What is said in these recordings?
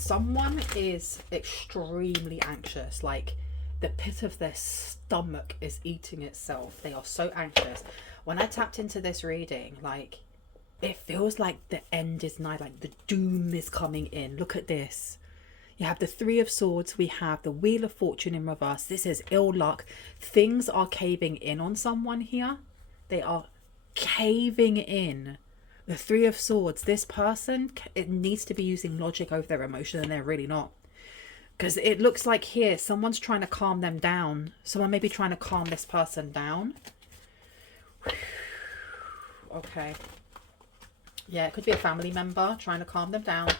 someone is extremely anxious, like the pit of their stomach is eating itself. They are so anxious. When I tapped into this reading, like, it feels like the end is nigh, like the doom is coming in. Look at this. You have the Three of Swords. We have the Wheel of Fortune in reverse. This is ill luck. Things are caving in on someone here. They are caving in. The Three of Swords. This person, it needs to be using logic over their emotion, and they're really not. Because it looks like here, someone's trying to calm them down. Someone may be trying to calm this person down. Okay. Yeah, it could be a family member trying to calm them down,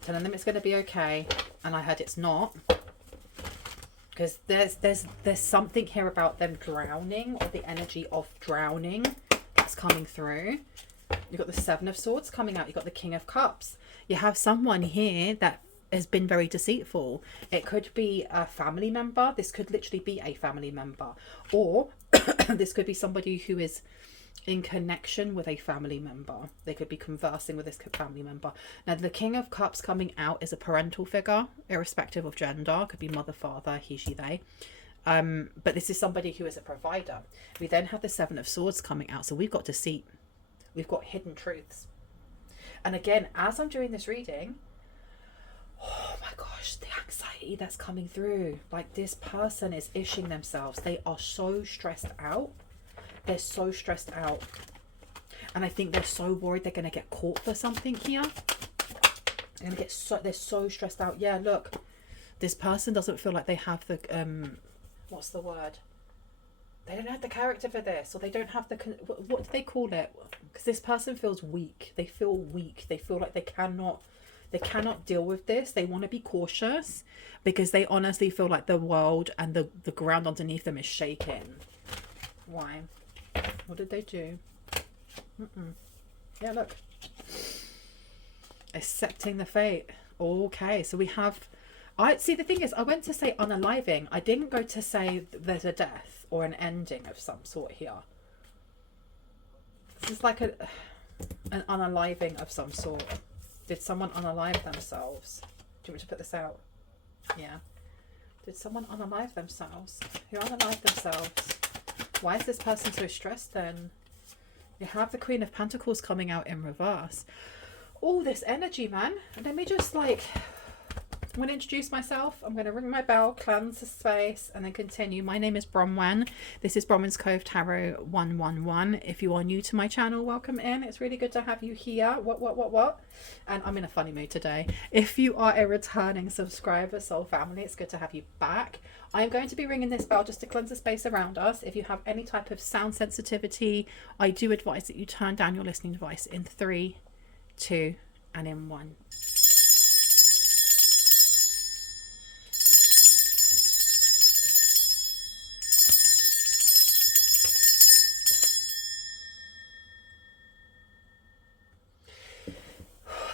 telling them it's going to be okay, and I heard it's not, because there's something here about them drowning, or the energy of drowning that's coming through. You've got the Seven of Swords coming out. You've got the King of Cups. You have someone here that has been very deceitful. It could be a family member. This could literally be a family member, or this could be somebody who is in connection with a family member. They could be conversing with this family member. Now, the King of Cups coming out is a parental figure, irrespective of gender. Could be mother, father, he, she, they. But this is somebody who is a provider. We then have the Seven of Swords coming out. So we've got deceit. We've got hidden truths. And again, as I'm doing this reading, oh my gosh, the anxiety that's coming through. Like, this person is ishing themselves. They are so stressed out. They're so stressed out. And I think they're so worried they're going to get caught for something here. They're so stressed out. Yeah, look. This person doesn't feel like they have the, what's the word? They don't have the character for this. Or they don't have the, what do they call it? Because this person feels weak. They feel weak. They feel like they cannot deal with this. They want to be cautious because they honestly feel like the world and the ground underneath them is shaking. Why? What did they do? Yeah, look. Accepting the fate. Okay, so we have... see, the thing is, I went to say unaliving. I didn't go to say there's a death or an ending of some sort here. This is like an unaliving of some sort. Did someone unalive themselves? Do you want me to put this out? Yeah. Did someone unalive themselves? Who unalived themselves? Why is this person so stressed then? You have the Queen of Pentacles coming out in reverse. All this energy, man. Let me just like... I'm going to introduce myself. I'm going to ring my bell, cleanse the space, and then continue. My name is Bronwyn. This is Bronwyn's Cove Tarot 111. If you are new to my channel, welcome in. It's really good to have you here. What? And I'm in a funny mood today. If you are a returning subscriber, soul family, it's good to have you back. I'm going to be ringing this bell just to cleanse the space around us. If you have any type of sound sensitivity, I do advise that you turn down your listening device in 3, 2, and in 1.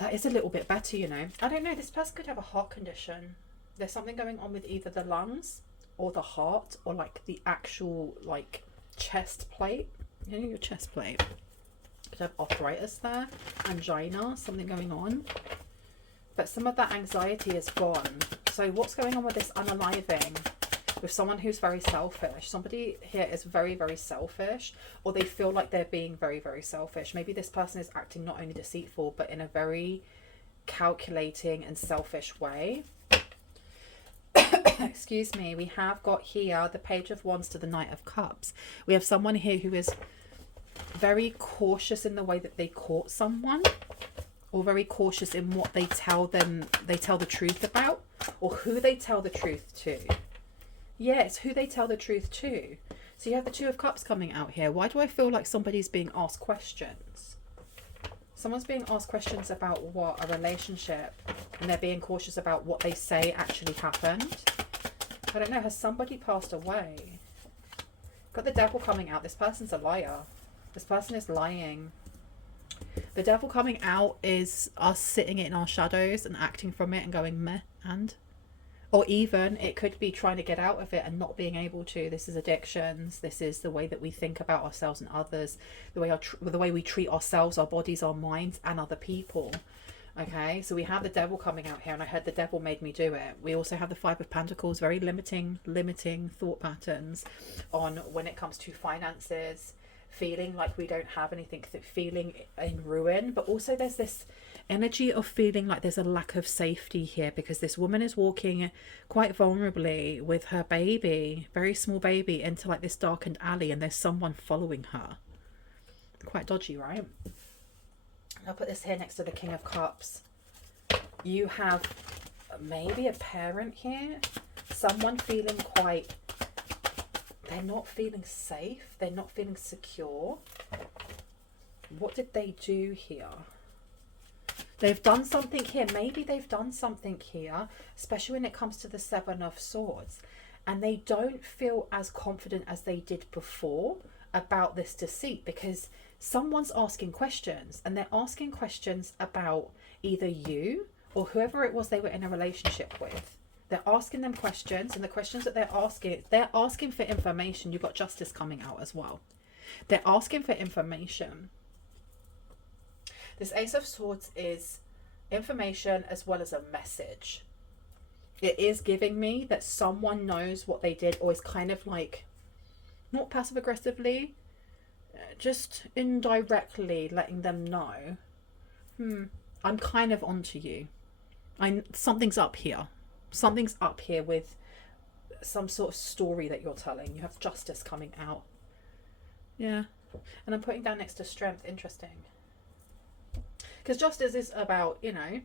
That is a little bit better, you know. I don't know, this person could have a heart condition. There's something going on with either the lungs or the heart, or like the actual like chest plate. You know, your chest plate. Could have arthritis there, angina, something going on. But some of that anxiety is gone. So what's going on with this unaliving? With someone who's very selfish. Somebody here is very, very selfish, or they feel like they're being very, very selfish. Maybe this person is acting not only deceitful, but in a very calculating and selfish way. Excuse me. We have got here the Page of Wands to the Knight of Cups. We have someone here who is very cautious in the way that they court someone, or very cautious in what they tell them, they tell the truth about, or who they tell the truth to. Yeah, it's who they tell the truth to. So you have the Two of Cups coming out here. Why do I feel like somebody's being asked questions? Someone's being asked questions about what? A relationship. And they're being cautious about what they say actually happened. I don't know. Has somebody passed away? Got the Devil coming out. This person's a liar. This person is lying. The Devil coming out is us sitting in our shadows and acting from it and going meh and... Or even it could be trying to get out of it and not being able to. This is addictions. This is the way that we think about ourselves and others. The way we treat ourselves, our bodies, our minds, and other people. Okay, so we have the devil coming out here, and I heard the devil made me do it. We also have the Five of Pentacles, very limiting thought patterns on when it comes to finances, feeling like we don't have anything, feeling in ruin. But also there's this energy of feeling like there's a lack of safety here, because this woman is walking quite vulnerably with her baby, very small baby, into like this darkened alley, and there's someone following her. Quite dodgy, right? I'll put this here next to the King of Cups. You have maybe a parent here, someone feeling quite, they're not feeling safe, they're not feeling secure. What did they do here? They've done something here. Maybe they've done something here, especially when it comes to the Seven of Swords, and they don't feel as confident as they did before about this deceit, because someone's asking questions, and they're asking questions about either you or whoever it was they were in a relationship with. They're asking them questions, and the questions that they're asking for information. You've got Justice coming out as well. They're asking for information. This Ace of Swords is information as well as a message. It is giving me that someone knows what they did, or is kind of like, not passive aggressively, just indirectly letting them know, I'm kind of onto you. Something's up here. Something's up here with some sort of story that you're telling. You have Justice coming out. Yeah. And I'm putting down next to Strength. Interesting. Because Justice is about, you know,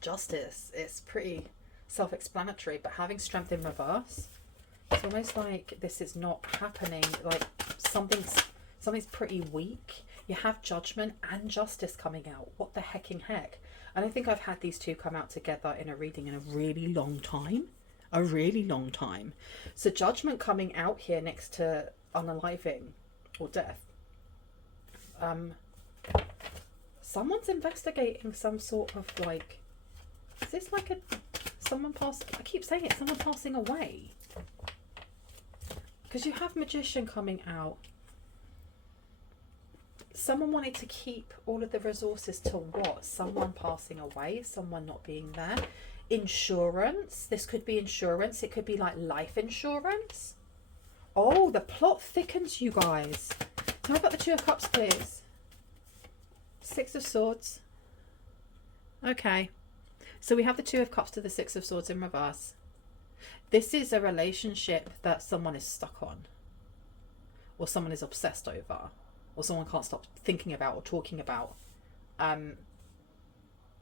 justice. It's pretty self-explanatory. But having Strength in reverse, it's almost like this is not happening. Like something's pretty weak. You have Judgment and Justice coming out. What the hecking heck? I don't think I've had these two come out together in a reading in a really long time. A really long time. So Judgment coming out here next to unaliving or death. Someone's investigating some sort of like, is this like someone I keep saying it, someone passing away. Because you have Magician coming out. Someone wanted to keep all of the resources to what? Someone passing away, someone not being there. Insurance. This could be insurance. It could be like life insurance. Oh, the plot thickens, you guys. Can I have the Two of Cups, please? Six of Swords. Okay. So we have the Two of Cups to the Six of Swords in reverse. This is a relationship that someone is stuck on. Or someone is obsessed over. Or someone can't stop thinking about or talking about.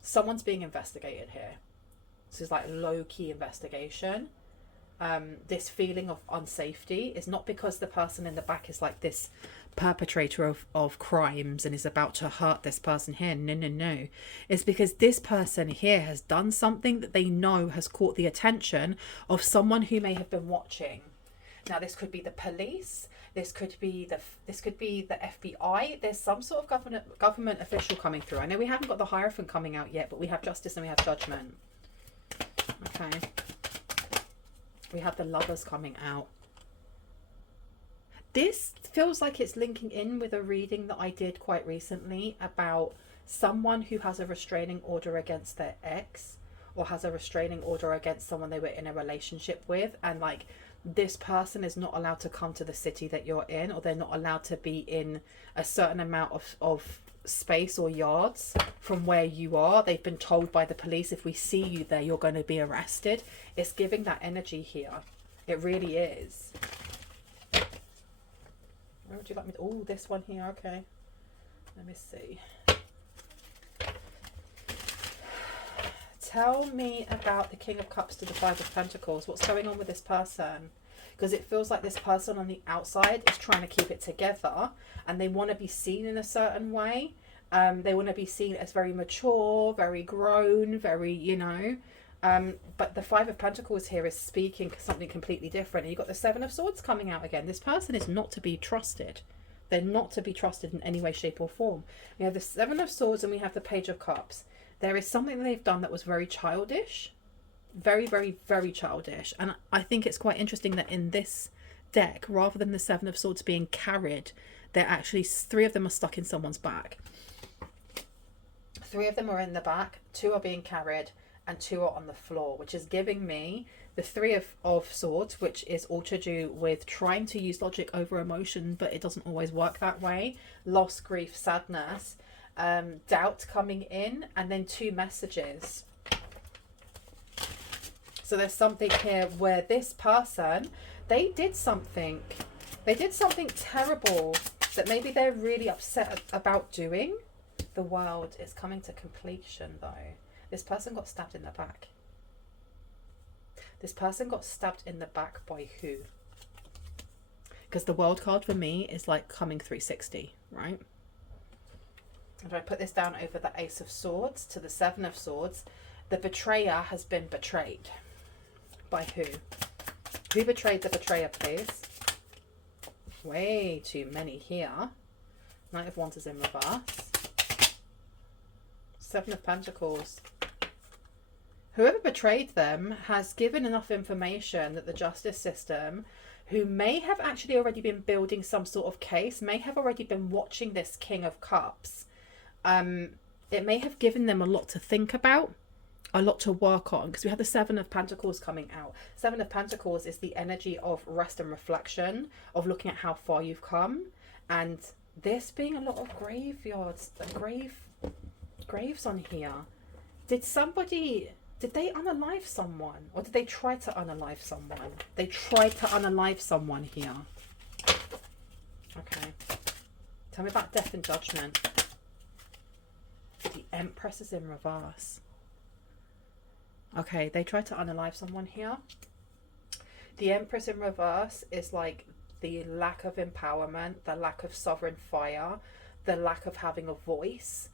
Someone's being investigated here. This is like low-key investigation. This feeling of unsafety is not because the person in the back is like this perpetrator of crimes and is about to hurt this person here. No. It's because this person here has done something that they know has caught the attention of someone who may have been watching. Now, this could be the police. This could be the FBI. There's some sort of government official coming through. I know we haven't got the Hierophant coming out yet, but we have Justice and we have Judgment. Okay. We have the Lovers coming out. This feels like it's linking in with a reading that I did quite recently about someone who has a restraining order against their ex, or has a restraining order against someone they were in a relationship with, and like this person is not allowed to come to the city that you're in, or they're not allowed to be in a certain amount of space or yards from where you are. They've been told by the police, if we see you there, you're going to be arrested. It's giving that energy here. It really is. Where would you like me to... Oh, this one here. Okay. Let me see. Tell me about the King of Cups to the Five of Pentacles. What's going on with this person? Because it feels like this person on the outside is trying to keep it together, and they want to be seen in a certain way. They want to be seen as very mature, very grown, very, you know. But the Five of Pentacles here is speaking something completely different. And you've got the Seven of Swords coming out again. This person is not to be trusted. They're not to be trusted in any way, shape or form. We have the Seven of Swords and we have the Page of Cups. There is something that they've done that was very childish. Very, very, very childish. And I think it's quite interesting that in this deck, rather than the Seven of Swords being carried, they're actually, three of them are stuck in someone's back. 3 of them are in the back, 2 are being carried, and 2 are on the floor, which is giving me the 3 of swords, which is all to do with trying to use logic over emotion, but it doesn't always work that way. Loss, grief, sadness, doubt coming in, and then 2 messages. So there's something here where this person, they did something terrible that maybe they're really upset about doing. The world is coming to completion though. This person got stabbed in the back. This person got stabbed in the back by who? Because the world card for me is like coming 360, right? If I put this down over the Ace of Swords to the 7 of Swords, the betrayer has been betrayed. By who? Who betrayed the betrayer, please? Way too many here. Knight of Wands is in reverse. 7 of Pentacles. Whoever betrayed them has given enough information that the justice system, who may have actually already been building some sort of case, may have already been watching this King of Cups. It may have given them a lot to think about, a lot to work on, because we have the 7 of Pentacles coming out. 7 of Pentacles is the energy of rest and reflection, of looking at how far you've come, and this being a lot of graveyards, graves on here. Did they unalive someone, or did they try to unalive someone? They tried to unalive someone here. Okay, tell me about death and judgment. The Empress is in reverse. Okay, they tried to unalive someone here. The Empress in reverse is like the lack of empowerment, the lack of sovereign fire, the lack of having a voice,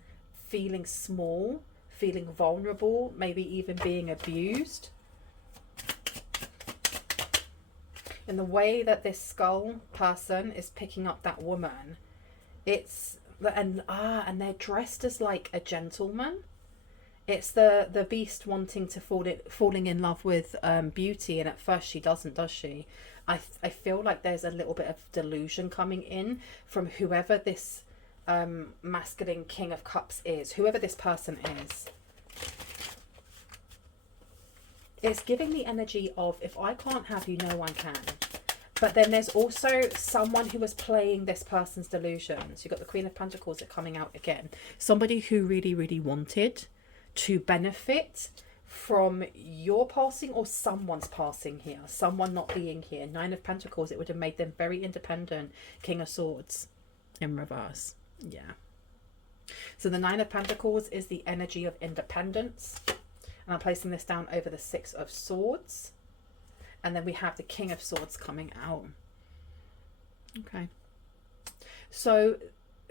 feeling small, feeling vulnerable, maybe even being abused. In the way that this skull person is picking up that woman, it's and they're dressed as like a gentleman. It's the beast wanting to falling in love with Beauty, and at first she doesn't, does she? I feel like there's a little bit of delusion coming in from whoever this masculine King of Cups is, whoever this person is. It's giving the energy of, if I can't have you, no one can. But then there's also someone who was playing this person's delusions. You've got the Queen of Pentacles coming out again. Somebody who really, really wanted to benefit from your passing or someone's passing here, someone not being here. 9 of Pentacles, it would have made them very independent. King of Swords in reverse. Yeah. So the 9 of Pentacles is the energy of independence. And I'm placing this down over the 6 of Swords. And then we have the King of Swords coming out. Okay. So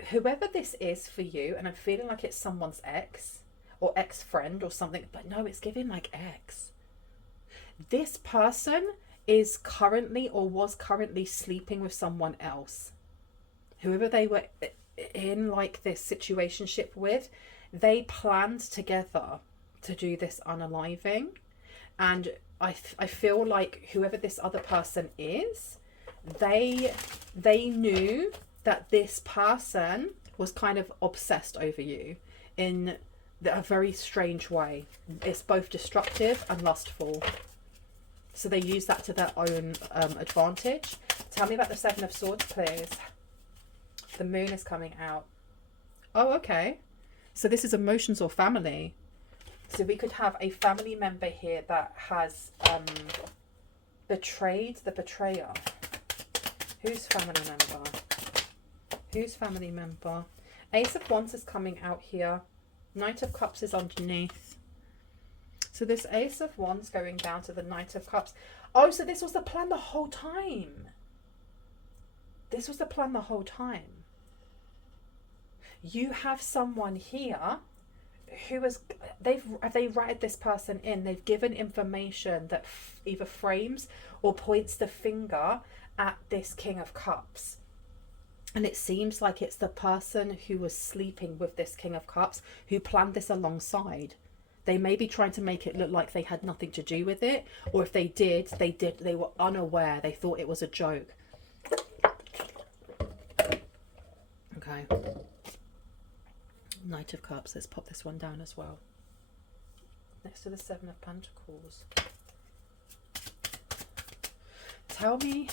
whoever this is for you, and I'm feeling like it's someone's ex or ex-friend or something, but no, it's giving like ex. This person is currently or was currently sleeping with someone else. Whoever they were in like this situationship with, they planned together to do this unaliving. And I feel like whoever this other person is, they knew that this person was kind of obsessed over you in a very strange way. It's both destructive and lustful. So they use that to their own advantage. Tell me about the 7 of Swords, please. The Moon is coming out. Oh, okay. So this is emotions or family. So we could have a family member here that has betrayed the betrayer. Whose family member? Whose family member? Ace of Wands is coming out here. Knight of Cups is underneath. So this Ace of Wands going down to the Knight of Cups. Oh, so this was the plan the whole time. This was the plan the whole time. You have someone here who has, they ratted this person in. They've given information that either frames or points the finger at this King of Cups. And it seems like it's the person who was sleeping with this King of Cups who planned this alongside. They may be trying to make it look like they had nothing to do with it, or if they did, they were unaware. They thought it was a joke. Okay. Knight of Cups. Let's pop this one down as well. Next to the Seven of Pentacles. Tell me.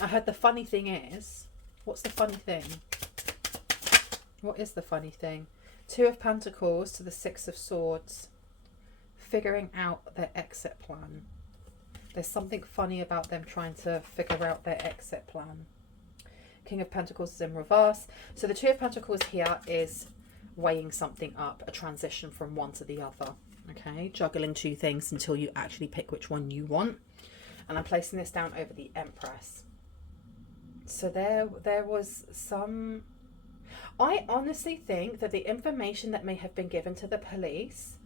I heard the funny thing is. What's the funny thing? What is the funny thing? Two of Pentacles to the Six of Swords. Figuring out their exit plan. There's something funny about them trying to figure out their exit plan. King of Pentacles is in reverse. So the Two of Pentacles here is weighing something up, a transition from one to the other. Okay, juggling two things until you actually pick which one you want. And I'm placing this down over the Empress. So there was some... I honestly think that the information that may have been given to the police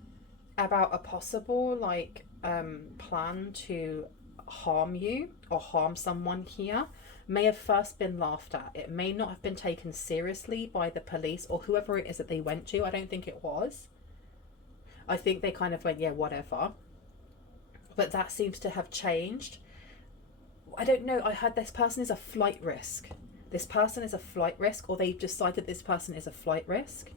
about a possible plan to harm you or harm someone here may have first been laughed at. It may not have been taken seriously by the police or whoever it is that they went to. I don't think it was. I think they kind of went, yeah, whatever. But that seems to have changed. I don't know. I heard this person is a flight risk. This person is a flight risk, or they've decided this person is a flight risk.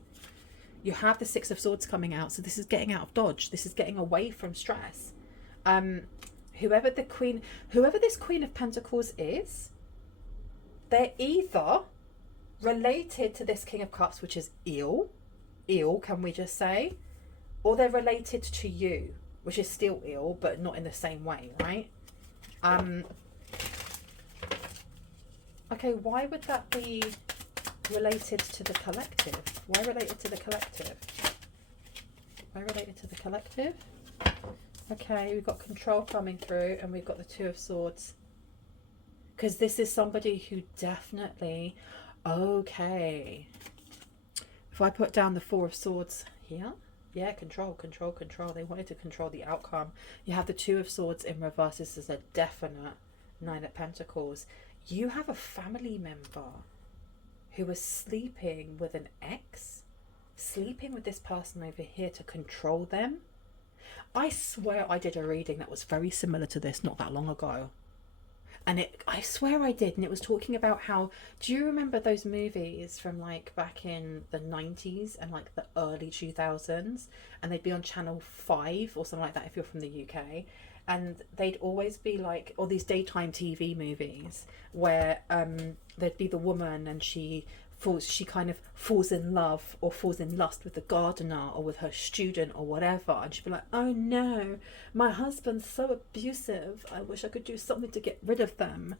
You have the Six of Swords coming out, so this is getting out of dodge. This is getting away from stress. Whoever this Queen of Pentacles is, they're either related to this King of Cups, which is ill, can we just say, or they're related to you, which is still ill, but not in the same way, right? Okay, why would that be related to the collective? Why related to the collective? Why related to the collective? Okay, we've got control coming through, and we've got the Two of Swords. Because this is somebody who definitely... Okay. If I put down the Four of Swords here... Yeah, control. They wanted to control the outcome. You have the Two of Swords in reverse. This is a definite Nine of Pentacles. You have a family member who was sleeping with an ex, sleeping with this person over here to control them. I swear I did a reading that was very similar to this not that long ago. And I swear I did. And it was talking about how, do you remember those movies from back in the 90s and the early 2000s? And they'd be on Channel 5 or something like that if you're from the UK. And they'd always be or these daytime TV movies where there'd be the woman and she kind of falls in love or falls in lust with the gardener or with her student or whatever, and she'd be like, oh no, my husband's so abusive, I wish I could do something to get rid of them.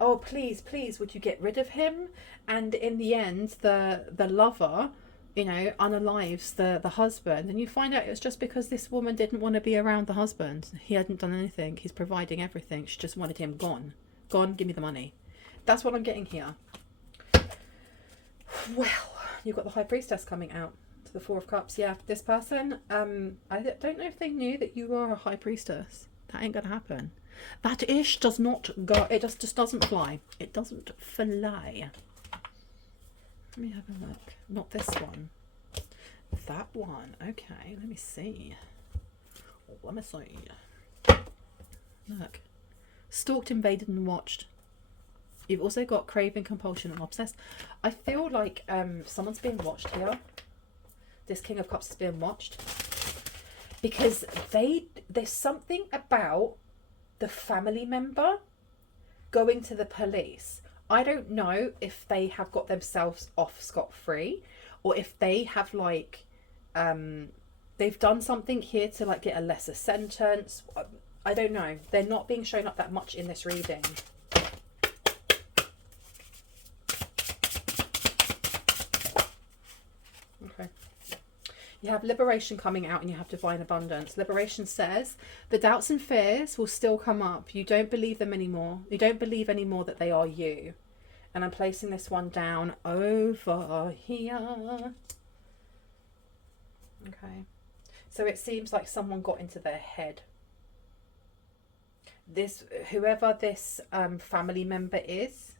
Oh please would you get rid of him? And in the end the lover, unalives the husband, and you find out it's just because this woman didn't want to be around the husband. He hadn't done anything, he's providing everything, she just wanted him gone, give me the money. That's what I'm getting here. Well, you've got the High Priestess coming out to the Four of Cups. Yeah, this person, I don't know if they knew that you were a High Priestess. That ain't gonna happen. That ish does not go, it just doesn't fly. It doesn't fly. Let me have a look. Not this one. That one. Okay, let me see. Look. Stalked, invaded and watched. You've also got craving, compulsion and obsessed. I feel like someone's being watched here. This King of Cups is being watched. Because there's something about the family member going to the police. I don't know if they have got themselves off scot-free, or if they have they've done something here to get a lesser sentence. I don't know. They're not being shown up that much in this reading. Okay. You have liberation coming out and you have divine abundance. Liberation says the doubts and fears will still come up. You don't believe them anymore. You don't believe anymore that they are you. And I'm placing this one down over here. Okay. So it seems like someone got into their head. Whoever this family member is,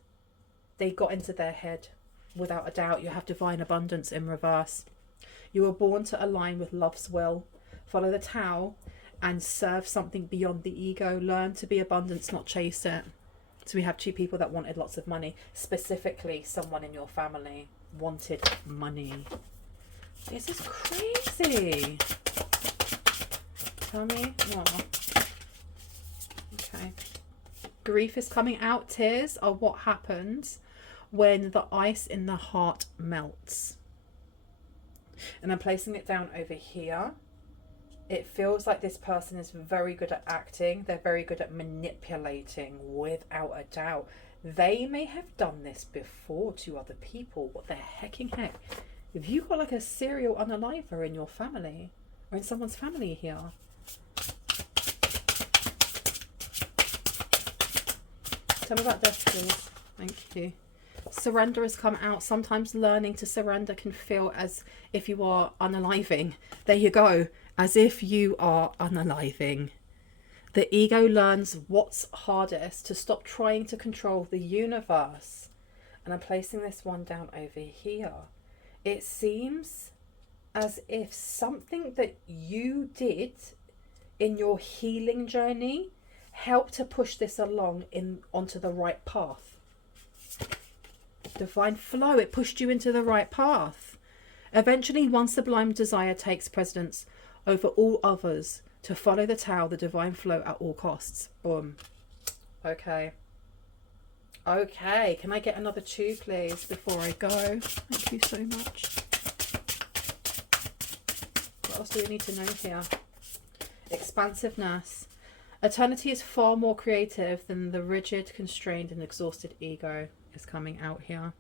they got into their head. Without a doubt. You have divine abundance in reverse. You were born to align with love's will. Follow the Tao and serve something beyond the ego. Learn to be abundance, not chase it. So we have two people that wanted lots of money. Specifically, someone in your family. wanted money. This is crazy. Tell me more. Okay. Grief is coming out. Tears are what happens when the ice in the heart melts. And I'm placing it down over here. It feels like this person is very good at acting. They're very good at manipulating, without a doubt. They may have done this before to other people. What the hecking heck? If you got like a serial unaliver in your family, or in someone's family here. Tell me about death, please. Thank you. Surrender has come out. Sometimes learning to surrender can feel as if you are unaliving. There you go. As if you are unaliving. The ego learns what's hardest, to stop trying to control the universe. And I'm placing this one down over here. It seems as if something that you did in your healing journey helped to push this along onto the right path. Divine flow, it pushed you into the right path. Eventually, one sublime desire takes precedence over all others, to follow the Tao, the divine flow at all costs. Boom. Okay. Okay, can I get another 2, please, before I go? Thank you so much. What else do we need to know here? Expansiveness. Eternity is far more creative than the rigid, constrained and exhausted ego is coming out here.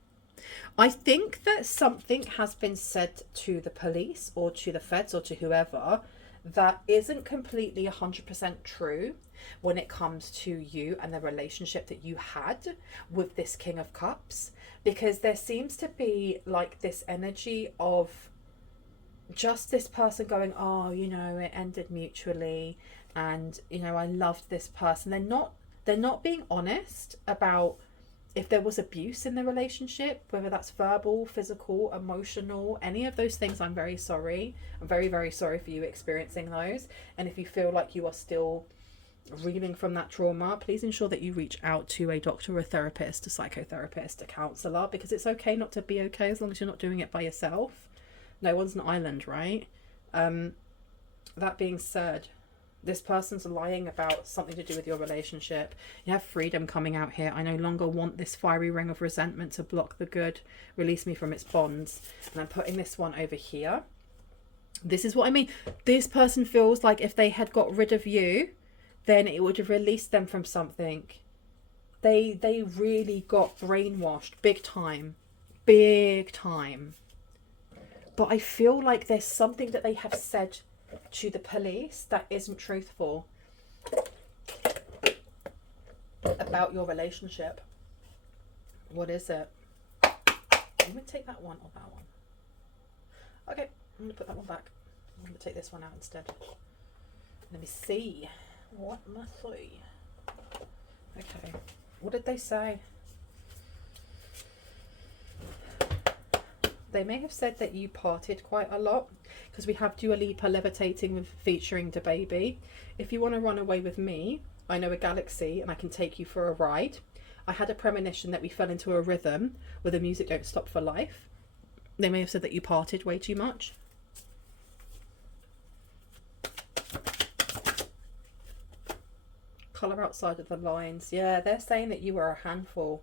I think that something has been said to the police or to the feds or to whoever that isn't completely 100% true when it comes to you and the relationship that you had with this King of Cups, because there seems to be like this energy of just this person going, oh, you know, it ended mutually, and you know, I loved this person. They're not being honest about if there was abuse in the relationship, whether that's verbal, physical, emotional, any of those things. I'm very sorry. I'm very, very sorry for you experiencing those. And if you feel like you are still reeling from that trauma, please ensure that you reach out to a doctor, a therapist, a psychotherapist, a counsellor, because it's okay not to be okay as long as you're not doing it by yourself. No one's an island, right? That being said, this person's lying about something to do with your relationship. You have freedom coming out here. I no longer want this fiery ring of resentment to block the good. Release me from its bonds. And I'm putting this one over here. This is what I mean. This person feels like if they had got rid of you, then it would have released them from something. They really got brainwashed. Big time. Big time. But I feel like there's something that they have said to the police that isn't truthful about your relationship. What is it? I'm going to take that one or that one. Okay, I'm going to put that one back. I'm going to take this one out instead. Let me see. What must I? Okay, what did they say? They may have said that you parted quite a lot, because we have Dua Lipa levitating with featuring DaBaby. If you want to run away with me, I know a galaxy and I can take you for a ride. I had a premonition that we fell into a rhythm where the music don't stop for life. They may have said that you parted way too much. Colour outside of the lines. Yeah, they're saying that you were a handful.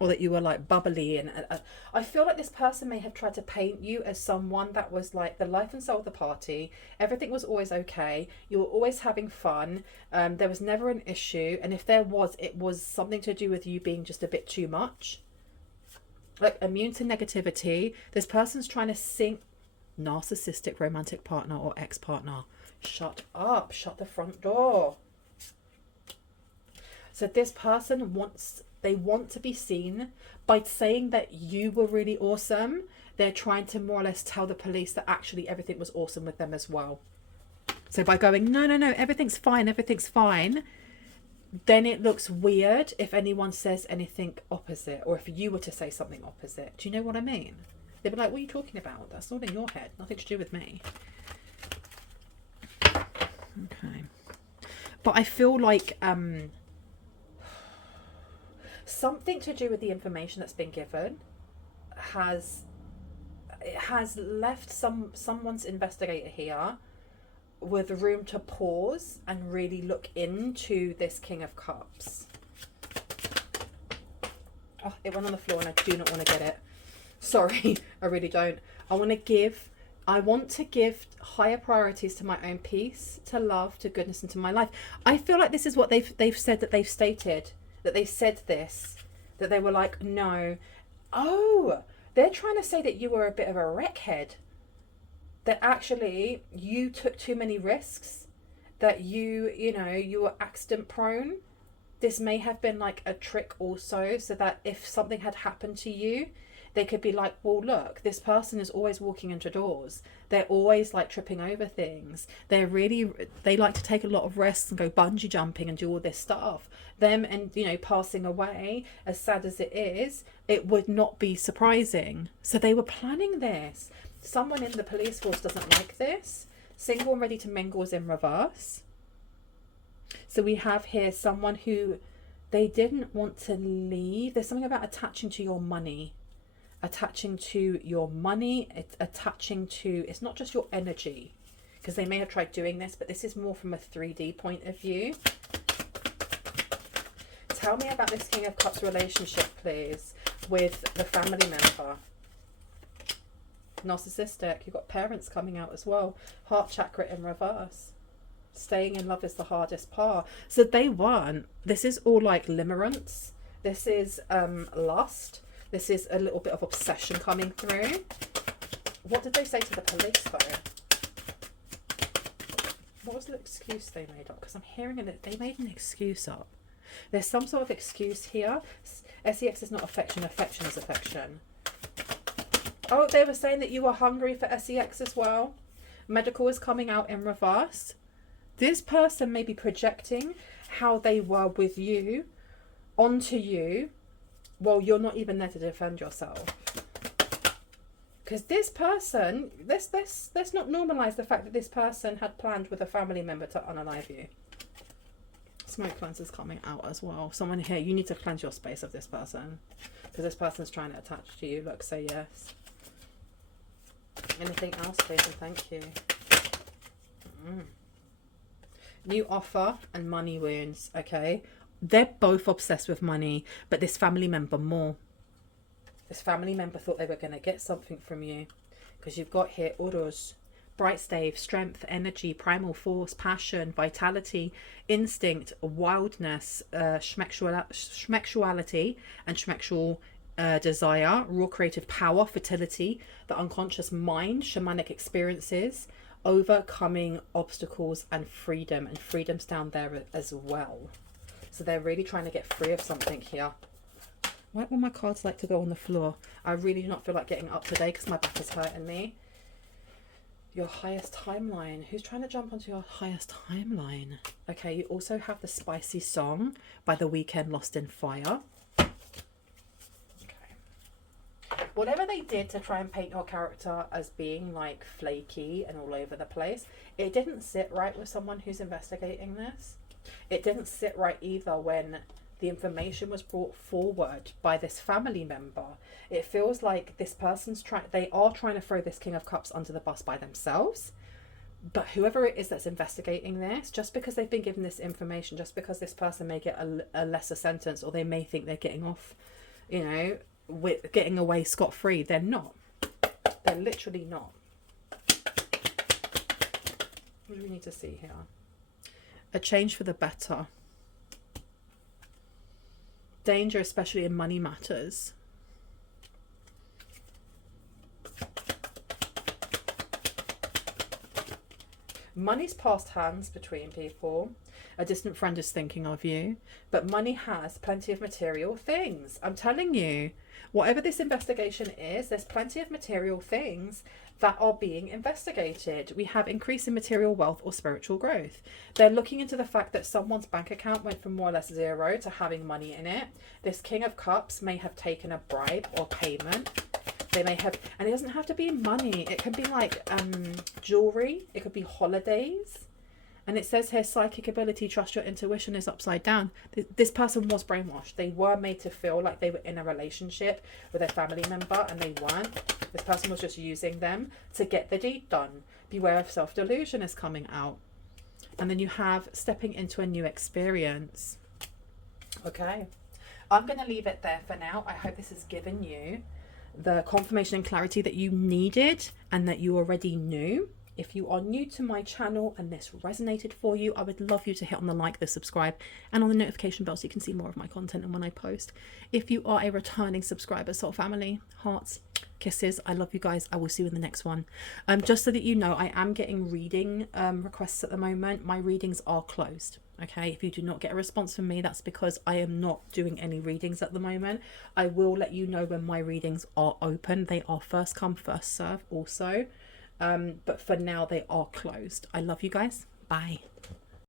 Or that you were like bubbly, and I feel like this person may have tried to paint you as someone that was like the life and soul of the party. Everything was always okay. You were always having fun. There was never an issue, and if there was, it was something to do with you being just a bit too much. Like immune to negativity. This person's trying to sink narcissistic romantic partner or ex-partner. Shut up. Shut the front door. So this person they want to be seen. By saying that you were really awesome, they're trying to more or less tell the police that actually everything was awesome with them as well. So by going, no, everything's fine, then it looks weird if anyone says anything opposite, or if you were to say something opposite. Do you know what I mean? They'd be like, what are you talking about? That's not in your head. Nothing to do with me. Okay. But I feel like something to do with the information that's been given has left someone's investigator here with room to pause and really look into this King of Cups. Oh, it went on the floor and I do not want to get it. Sorry, I really don't. I want to give higher priorities to my own peace, to love, to goodness, and to my life. I feel like this is what they've said, that they've stated, that they said this, that they were like, no. Oh, they're trying to say that you were a bit of a wreckhead. That actually you took too many risks, that you were accident prone. This may have been like a trick also, so that if something had happened to you, they could be like, well, look, this person is always walking into doors. They're always like tripping over things. They like to take a lot of risks and go bungee jumping and do all this stuff. Them and, passing away, as sad as it is, it would not be surprising. So they were planning this. Someone in the police force doesn't like this. Single and ready to mingle is in reverse. So we have here someone who they didn't want to leave. There's something about attaching to your money. Attaching to your money. It's attaching to, it's not just your energy. Because they may have tried doing this, but this is more from a 3D point of view. Tell me about this King of Cups relationship, please, with the family member. Narcissistic. You've got parents coming out as well. Heart chakra in reverse. Staying in love is the hardest part. So they weren't. This is all like limerence. This is lust. This is a little bit of obsession coming through. What did they say to the police though? What was the excuse they made up? Because I'm hearing it. They made an excuse up. There's some sort of excuse here. SEX is not affection. Affection is affection. Oh, they were saying that you were hungry for SEX as well. Medical is coming out in reverse. This person may be projecting how they were with you onto you while you're not even there to defend yourself. Because this person, let's not normalise the fact that this person had planned with a family member to unalive you. Smoke cleanser's coming out as well. Someone here, you need to cleanse your space of this person. Because this person's trying to attach to you. Look, say yes. Anything else, please, and thank you. New offer and money wounds, okay? They're both obsessed with money, but this family member more. This family member thought they were going to get something from you. Because you've got here, Urus, bright stave, strength, energy, primal force, passion, vitality, instinct, wildness, schmexuality, and schmexual desire, raw creative power, fertility, the unconscious mind, shamanic experiences, overcoming obstacles, and freedom. And freedom's down there as well. So they're really trying to get free of something here. Why would my cards like to go on the floor? I really do not feel like getting up today because my back is hurting me. Your highest timeline. Who's trying to jump onto your highest timeline? Okay, you also have the Spicy Song by The Weeknd, Lost in Fire. Whatever they did to try and paint your character as being like flaky and all over the place, it didn't sit right with someone who's investigating this. It didn't sit right either when the information was brought forward by this family member. It feels like this person's they are trying to throw this King of Cups under the bus by themselves. But whoever it is that's investigating this, just because they've been given this information, just because this person may get a lesser sentence, or they may think they're getting off, with getting away scot-free, they're not. They're literally not. What do we need to see here? A change for the better. Danger, especially in money matters. Money's passed hands between people. A distant friend is thinking of you. But money has plenty of material things. I'm telling you, whatever this investigation is, there's plenty of material things that are being investigated. We have increase in material wealth or spiritual growth. They're looking into the fact that someone's bank account went from more or less zero to having money in it. This King of Cups may have taken a bribe or payment. They may have, and it doesn't have to be money. It can be like jewelry. It could be holidays. And it says here, psychic ability, trust your intuition, is upside down. This person was brainwashed. They were made to feel like they were in a relationship with a family member, and they weren't. This person was just using them to get the deed done. Beware of self-delusion is coming out. And then you have stepping into a new experience. Okay. I'm going to leave it there for now. I hope this has given you the confirmation and clarity that you needed and that you already knew. If you are new to my channel and this resonated for you, I would love you to hit on the like, the subscribe, and on the notification bell so you can see more of my content and when I post. If you are a returning subscriber, soul family, hearts, kisses, I love you guys. I will see you in the next one. Just so that you know, I am getting reading requests at the moment. My readings are closed. Okay, if you do not get a response from me, that's because I am not doing any readings at the moment. I will let you know when my readings are open. They are first come, first serve also. But for now, they are closed. I love you guys. Bye.